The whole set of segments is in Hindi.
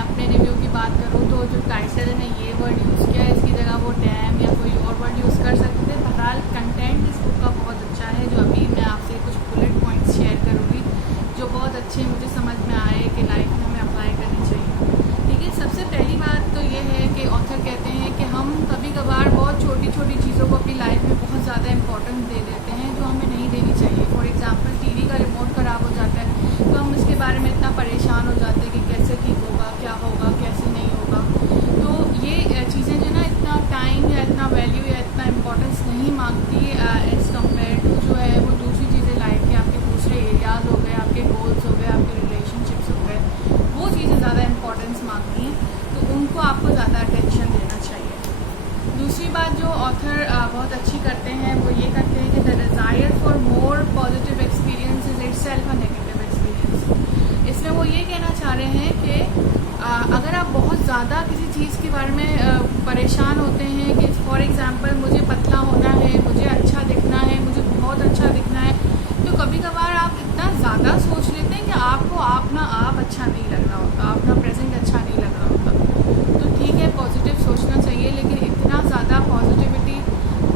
अपने रिव्यू की बात करूँ तो जो टाइटल ने ये वर्ड यूज़ किया है, इसकी जगह वो डैम या कोई और वर्ड यूज़ कर सकते थे। बहरहाल कंटेंट इस बुक का बहुत अच्छा है, जो अभी मैं आपसे कुछ बुलेट पॉइंट्स शेयर करूँगी जो बहुत अच्छे मुझे समझ में आए कि लाइफ में हमें अप्लाई करनी चाहिए। ठीक है, सबसे पहली बात तो ये है कि ऑथर कहते हैं कि हम कभी कभार बहुत छोटी छोटी चीज़ों को अपनी लाइफ में बहुत ज़्यादा इंपॉर्टेंस दे देते हैं जो हमें नहीं देनी चाहिए। फॉर एग्जांपल टीवी का रिमोट ख़राब हो जाता है तो हम इसके बारे में इतना परेशान हो जाते हैं कि कैसे ठीक होगा, क्या होगा, कैसे नहीं होगा। तो ये चीज़ें जो ना इतना टाइम या इतना वैल्यू या इतना इम्पोर्टेंस नहीं मांगती एज़ कम्पेयर टू जो है वो दूसरी चीज़ें लाइफ के आपके दूसरे एरियाज़ हो गए, आपके गोल्स हो गए, आपके रिलेशनशिप्स हो गए, वो चीज़ें ज़्यादा इम्पोर्टेंस मांगती हैं, तो उनको आपको ज़्यादा अटेंशन देना चाहिए। दूसरी बात जो ऑथर बहुत अच्छी करते हैं वो ये करते हैं कि the desire for more positive experience is itself a negative experience. इसमें वो ये कहना चाह रहे हैं कि अगर आप बहुत ज़्यादा किसी चीज़ के बारे में परेशान होते हैं कि फॉर एग्ज़ाम्पल मुझे पतला होना है, मुझे अच्छा दिखना है, मुझे बहुत अच्छा दिखना है, तो कभी कभार आप इतना ज़्यादा सोच लेते हैं कि आपको अपना आप अच्छा नहीं लग रहा होता, अपना प्रेजेंट अच्छा नहीं लग रहा होता। तो ठीक है, पॉजिटिव सोचना चाहिए, लेकिन इतना ज़्यादा पॉजिटिविटी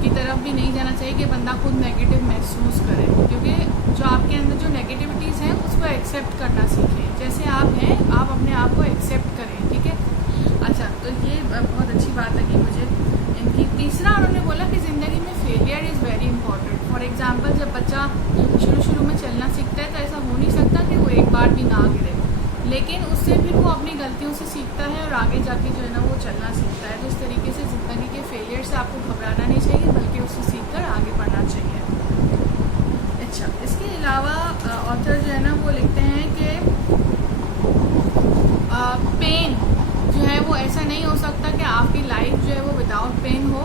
की तरफ भी नहीं जाना चाहिए कि बंदा खुद नेगेटिव महसूस करे, क्योंकि जो आपके अंदर जो नेगेटिविटीज़ हैं उसको एक्सेप्ट करना सीखें। जैसे आप हैं आप अपने आप को एक्सेप्ट करें, ठीक है। अच्छा, तो ये बहुत अच्छी बात लगी मुझे इनकी। तीसरा उन्होंने बोला कि ज़िंदगी में failure is very important. For example जब बच्चा शुरू में चलना सीखता है तो ऐसा हो नहीं सकता कि वो एक बार भी ना गिरे, लेकिन उससे फिर वो अपनी गलतियों से सीखता है और आगे जाके जो है ना वो चलना सीखता है। तो इस तरीके से ज़िंदगी के फेलियर से आपको घबराना नहीं चाहिए, बल्कि उससे सीख कर आगे बढ़ना चाहिए। अच्छा, इसके अलावा ऑथर जो है ना वो लिखते हैं कि पेन जो है वो ऐसा नहीं हो सकता कि आपकी लाइफ जो है वो विदाउट पेन हो।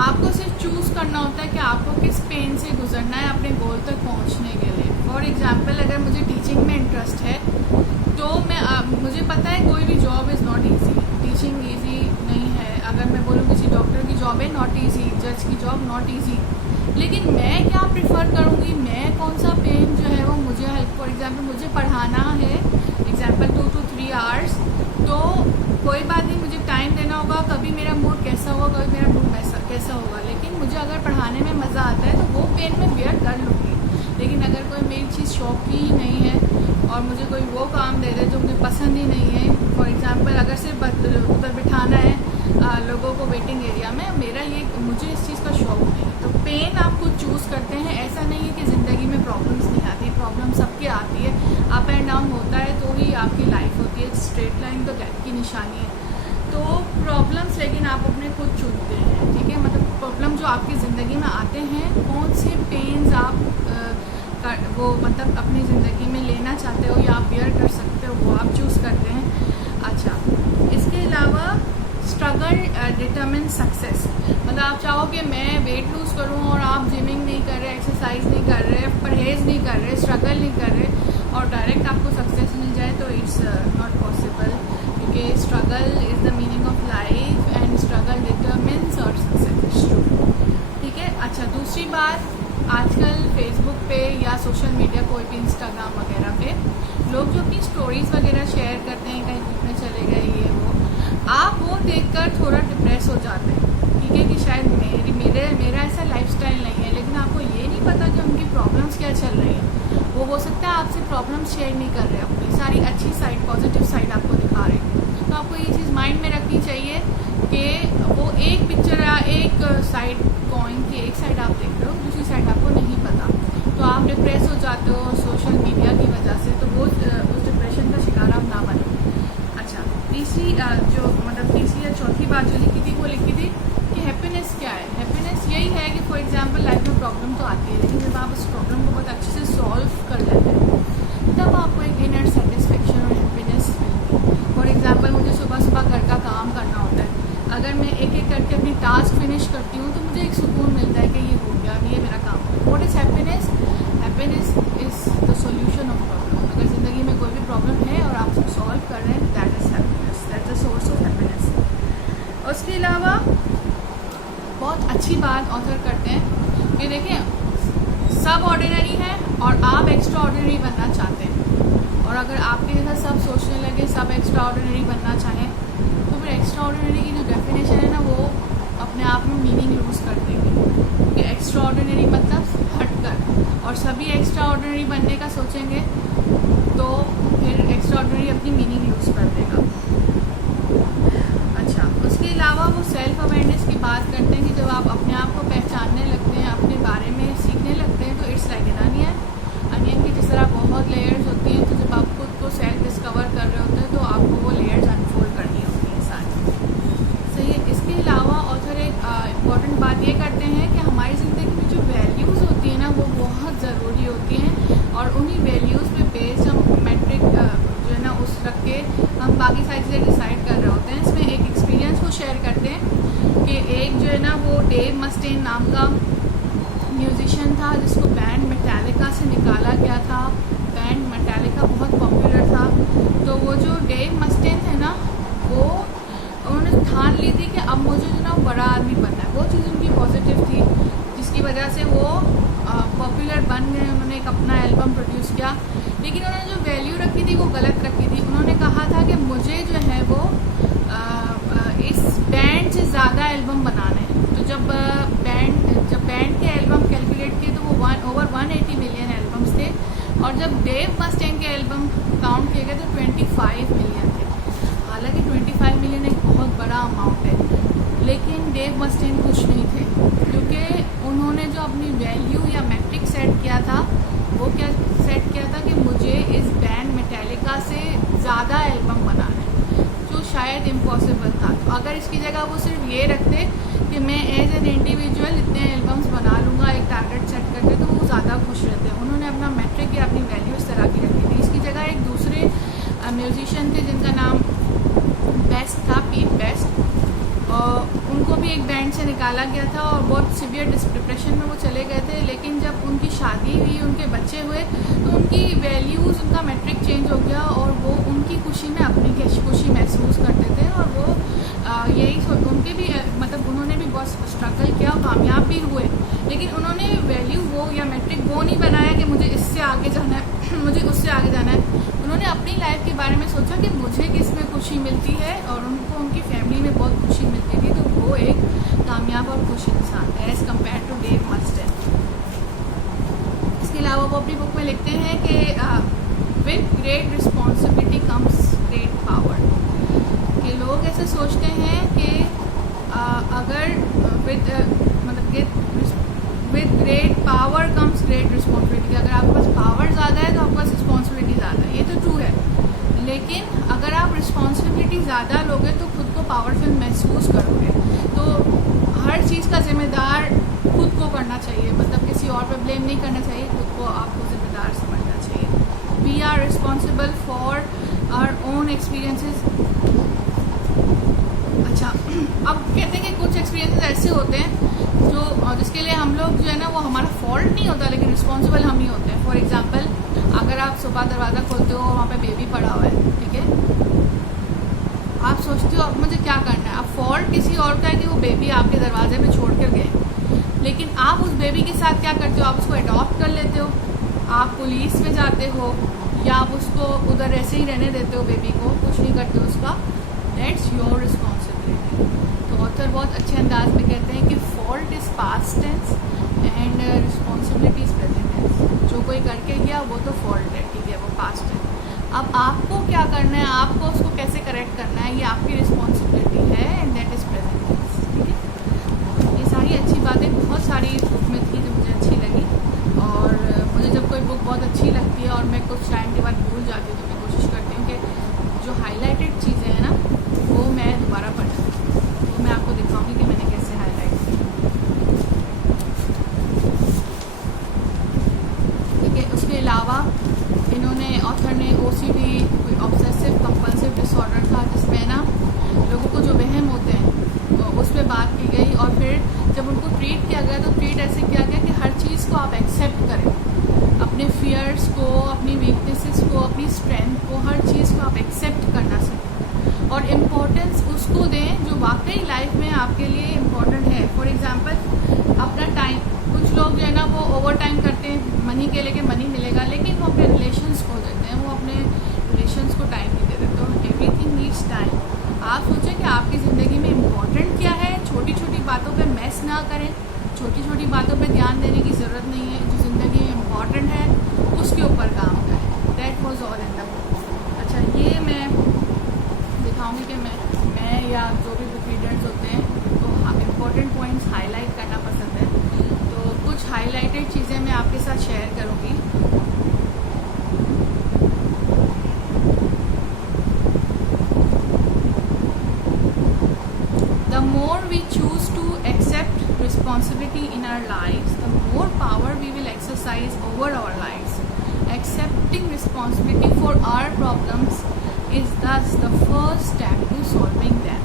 आपको सिर्फ चूज़ करना होता है कि आपको किस पेन से गुजरना है अपने गोल तक पहुंचने के लिए। फॉर एग्जांपल अगर मुझे टीचिंग में इंटरेस्ट है तो मुझे पता है कोई भी job is not easy, teaching easy नहीं है। अगर मैं बोलूँ किसी डॉक्टर की जॉब है नॉट ईजी, जज की जॉब नॉट ईजी, लेकिन मैं क्या प्रिफर करूँगी, मैं कौन सा पेन जो है वो मुझे हेल्प। फॉर एग्जांपल मुझे पढ़ाना है एग्जांपल 2 to 3 आवर्स, तो कोई बात नहीं, मुझे टाइम देना होगा, कभी मेरा मूड कैसा होगा, कभी मेरा मूड कैसा होगा, लेकिन मुझे अगर पढ़ाने में मज़ा आता है तो वो पेन मैं बेयर कर लूँगी। लेकिन अगर कोई मेरी चीज़ शौक की ही नहीं है और मुझे कोई वो काम दे दे जो मुझे पसंद ही नहीं है, फॉर एग्जांपल अगर सिर्फ उधर बिठाना है लोगों को वेटिंग एरिया में, मुझे इस चीज़ का शौक नहीं है, तो पेन आप खुद चूज़ करते हैं। ऐसा नहीं है कि ज़िंदगी में प्रॉब्लम्स नहीं आती, प्रॉब्लम सबके आती है, अप एंड डाउन होता है तो ही आपकी लाइफ होती है। स्ट्रेट लाइन तो डेथ की निशानी है। तो प्रॉब्लम्स लेकिन आप अपने खुद चुनते हैं, ठीक है। मतलब प्रॉब्लम जो आपकी ज़िंदगी में आते हैं, कौन से पेन्स आप वो मतलब अपनी ज़िंदगी में लेना चाहते हो या आप बेयर कर सकते हो, वो आप चूज़ करते हैं। अच्छा, इसके अलावा स्ट्रगल डिटरमिन सक्सेस। मतलब आप चाहो कि मैं वेट लूज़ करूं और आप जिमिंग नहीं कर रहे, एक्सरसाइज नहीं कर रहे, परहेज़ नहीं कर रहे, स्ट्रगल नहीं कर रहे और डायरेक्ट आपको सक्सेस मिल जाए, तो इट्स नॉट पॉसिबल, क्योंकि struggle is the meaning of life and struggle determines और सक्सेस ट्रू, ठीक है। अच्छा, दूसरी बात, आजकल फेसबुक पे या सोशल मीडिया, कोई भी इंस्टाग्राम वगैरह पे लोग जो अपनी स्टोरीज़ वगैरह शेयर करते हैं, कहीं घूमने चले गए, ये वो, आप वो देखकर थोड़ा डिप्रेस हो जाते हैं, ठीक है, कि शायद मेरा ऐसा लाइफस्टाइल नहीं है, लेकिन आपको ये नहीं पता कि उनकी प्रॉब्लम्स क्या चल रही हैं। वो हो सकता है आपसे प्रॉब्लम्स शेयर नहीं कर रहे, अपनी सारी अच्छी साइड, पॉजिटिव साइड आपको दिखा रहे हैं। तो आपको ये चीज़ माइंड में रखनी चाहिए कि वो एक पिक्चर या एक साइड कॉइन की एक साइड आप देख रहे हो, दूसरी साइड आपको नहीं पता, तो आप डिप्रेस हो जाते हो सोशल मीडिया की वजह से, तो वो उस डिप्रेशन का शिकार आप ना बने। अच्छा, तीसरी या चौथी बात जो लिखी थी वो लिखी थी कि हैप्पीनेस क्या है। हैप्पीनेस यही है कि फॉर एग्जांपल लाइफ में प्रॉब्लम तो आती है, लेकिन जब आप उस प्रॉब्लम को बहुत अच्छे से सॉल्व कर लेते हैं तब आपको एक इनर सेटिस्फेक्शन और हैप्पीनेस मिलती है। फॉर एग्जांपल मुझे सुबह घर का काम करना होता है, अगर मैं एक एक करके अपनी टास्क फिनिश करती हूँ तो मुझे एक सुकून मिलता है कि ये हो गया, ये मेरा काम है। What is happiness? Happiness is the solution of problem. अगर ज़िंदगी में कोई भी प्रॉब्लम है और आप उसको सॉल्व कर रहे हैं, that is happiness, that is the source of happiness. उसके अलावा बहुत अच्छी बात ऑथर करते हैं कि देखिए, सब ऑर्डिनरी है और आप एक्स्ट्रा ऑर्डिनरी बनना चाहते हैं, और अगर आपके जैसा सब सोचने लगे, सब एक्स्ट्रा ऑर्डिनरी बनना चाहें, तो फिर एक्स्ट्रा ऑर्डिनरी की जो डेफिनेशन है ना वो अपने आप में मीनिंग लूज़ कर देगी। क्योंकि एक्स्ट्रा ऑर्डिनरी मतलब हटकर, और सभी एक्स्ट्रा ऑर्डिनरी बनने का सोचेंगे तो फिर एक्स्ट्रा ऑर्डिनरी अपनी मीनिंग लूज़ कर देगा। अच्छा, उसके अलावा वो सेल्फ अवेयरनेस की बात करते हैं कि जब आप अपने आप को पहचानने लगते हैं, अपने बारे में सीखने लगते हैं, तो इट्स लाइक एन अनियन की जिस तरह बहुत लेयर्स होती हैं, तो जब आप खुद को सेल्फ डिस्कवर कर रहे होते हैं तो आपको वो लेयर्स अनफोल्ड करनी होती हैं सारी। सही है। इसके अलावा ऑथर एक इम्पॉर्टेंट बात ये करते हैं कि हमारी ज़िंदगी में जो वैल्यूज़ होती हैं ना वो बहुत ज़रूरी होती हैं, और उन्हीं वैल्यूज़ पे बेस्ड हम मेट्रिक जो है ना उस रख के हम बाकी सारी चीज़ें डिसाइड कर रहे होते हैं। इसमें एक एक्सपीरियंस को शेयर करते हैं कि एक जो है ना वो डेव मस्टेन नाम का म्यूजिशियन था जिसको बैंड मेटालिका से निकाला गया था। बैंड मेटालिका बहुत पॉपुलर था, तो वो जो डेव मस्टेन थे ना वो उन्होंने ठान ली थी कि अब मुझे जो ना बड़ा आदमी बनना है। वो चीज़ उनकी पॉजिटिव थी जिसकी वजह से वो पॉपुलर बन गए। उन्होंने एक अपना एल्बम प्रोड्यूस किया, लेकिन उन्होंने जो वैल्यू रखी थी वो गलत रखी थी। उन्होंने कहा था कि मुझे जो है वो इस बैंड से ज़्यादा एल्बम बनाने हैं। तो जब बैंड के एल्बम कैलकुलेट किए तो वो ओवर 180 मिलियन एल्बम्स थे, और जब डेव मस्टेन के एल्बम काउंट किए गए तो 25 मिलियन थे। हालांकि 25 मिलियन एक बहुत बड़ा अमाउंट है, लेकिन डेव मस्टेन खुश नहीं थे, क्योंकि उन्होंने जो अपनी वैल्यू या मैट्रिक सेट किया था वो क्या सेट किया था कि मुझे इस बैंड मेटालिका से ज़्यादा एल्बम बनाना है, जो शायद इम्पॉसिबल था। तो अगर इसकी जगह वो सिर्फ ये रखते कि मैं एज एन इंडिविजुअल इतने एल्बम्स बना लूँगा, एक टारगेट सेट करते, तो वो ज़्यादा खुश रहते। उन्होंने अपना मैट्रिक या अपनी वैल्यू इस तरह की रखी थी। इसकी जगह एक दूसरे म्यूजिशियन थे जिनका नाम बेस्ट था, पीट बेस्ट, और उनको भी एक बैंड से निकाला गया था और बहुत सीवियर डिप्रेशन में वो चले गए थे। लेकिन जब उनकी शादी हुई, उनके बच्चे हुए, तो उनकी वैल्यूज़, उनका मैट्रिक चेंज हो गया, और वो उनकी खुशी में अपनी खुशी महसूस करते थे। और वो उनके भी मतलब उन्होंने भी बहुत स्ट्रगल किया, कामयाब भी हुए, लेकिन उन्होंने वैल्यू वो या मैट्रिक वो नहीं बनाया कि मुझे इससे आगे जाना है, मुझे उससे आगे जाना है। उन्होंने अपनी लाइफ के बारे में सोचा कि मुझे किस में खुशी मिलती है, और उनको उनकी फैमिली में बहुत खुशी मिलती थी, तो वो एक कामयाब और खुश इंसान है as compare to Dave Mustaine. इसके अलावा वो अपनी बुक में लिखते हैं कि with great responsibility comes great power. कि लोग ऐसे सोचते हैं कि अगर with great power comes great responsibility, अगर आपके पास पावर ज़्यादा है तो आपके पास रिस्पॉन्सिबिलिटी ज़्यादा है। ये तो ट्रू है, लेकिन अगर आप रिस्पॉन्सिबिलिटी ज़्यादा लोगे तो खुद को पावरफुल महसूस करोगे। तो हर चीज़ का जिम्मेदार खुद को करना चाहिए, मतलब किसी और पर ब्लेम नहीं करना चाहिए, खुद को आपको जिम्मेदार समझना चाहिए। We are responsible for our own experiences. अच्छा, अब कहते हैं कि कुछ एक्सपीरियंसेस ऐसे होते हैं जिसके लिए हम लोग जो है ना वो हमारा फॉल्ट नहीं होता, लेकिन रिस्पॉन्सिबल हम ही होते हैं। फॉर एग्जांपल, अगर आप सुबह दरवाज़ा खोलते हो, वहाँ पे बेबी पड़ा हुआ है, ठीक है, आप सोचते हो अब मुझे क्या करना है। अब फॉल्ट किसी और का है कि वो बेबी आपके दरवाजे पे छोड़ कर गए, लेकिन आप उस बेबी के साथ क्या करते हो, आप उसको अडॉप्ट कर लेते हो, आप पुलिस में जाते हो, या आप उसको उधर ऐसे ही रहने देते हो, बेबी को कुछ नहीं करते हो उसका। That's your responsibility. तो ऑथर बहुत अच्छे अंदाज में कहते हैं कि fault is past tense and responsibility is present tense. जो कोई करके गया वो तो फॉल्ट है, ठीक है, वो पास्ट है। अब आपको क्या करना है, आपको उसको कैसे करेक्ट करना है, ये आपकी रिस्पॉन्सिबिलिटी है, and that is present tense, ठीक है। ये सारी अच्छी बातें बहुत सारी बुक में थी जो मुझे अच्छी लगी, और मुझे जब कोई बुक बहुत अच्छी लगती है और मैं कुछ टाइम के बाद भूल जाती हूँ तो मैं कोशिश करती हूँ कि जो हाईलाइटेड चीज़ें हैं ना वो मैं दोबारा पढ़ूँ, तो मैं आपको दिखाऊंगी कि मैंने कैसे हाईलाइट की, ठीक है। उसके अलावा इन्होंने ऑथर ने OCD, ऑब्सेसिव कंपल्सिव डिसऑर्डर था, जिसमें ना लोगों को जो वहम होते हैं तो उस पर बात की गई, और फिर जब उनको ट्रीट किया गया तो ट्रीट ऐसे किया गया कि हर चीज़ को आप एक्सेप्ट करें, अपने फियर्स को, अपनी वीकनेसेस को, अपनी स्ट्रेंथ को, हर चीज़ को आप एक्सेप्ट करना सीखें, और इम्पोर्टेंस उसको दें जो वाकई लाइफ में आपके लिए इम्पोर्टेंट है। फॉर एग्जांपल, अपना टाइम, कुछ लोग जो है ना वो ओवर टाइम करते हैं मनी के लिए कि मनी मिलेगा, लेकिन वो अपने रिलेशंस खो देते हैं, वो अपने टाइम नहीं देते। तो एवरीथिंग नीड्स टाइम। आप सोचें कि आपकी ज़िंदगी में इम्पोर्टेंट क्या है, छोटी छोटी बातों पे मैस ना करें, छोटी छोटी बातों पे ध्यान देने की ज़रूरत नहीं है। जो ज़िंदगी में इम्पोर्टेंट है उसके ऊपर काम करें। That was all in the book. अच्छा, ये मैं दिखाऊंगी कि मैं या जो भी बुक रीडर्स होते हैं तो इम्पोर्टेंट पॉइंट्स हाईलाइट करना पसंद है। तो कुछ हाईलाइटेड चीज़ें मैं आपके साथ शेयर करूँगी। The more we choose to accept responsibility in our lives, the more power we will exercise over our lives. Accepting responsibility for our problems is thus the first step to solving them.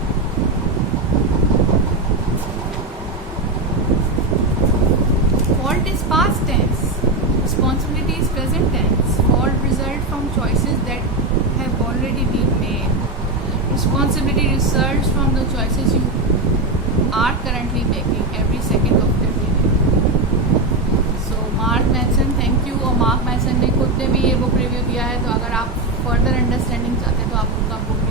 Fault is past tense, responsibility is present tense. Fault result from choices that have already been made. Responsibility results from the choices you are currently making every second of every day. So Mark Manson, thank you. और मार्क मैसन ने खुद ने भी ये बुक रिव्यू दिया है, तो अगर आप फर्दर अंडरस्टैंडिंग चाहते हैं तो आप उनका बुक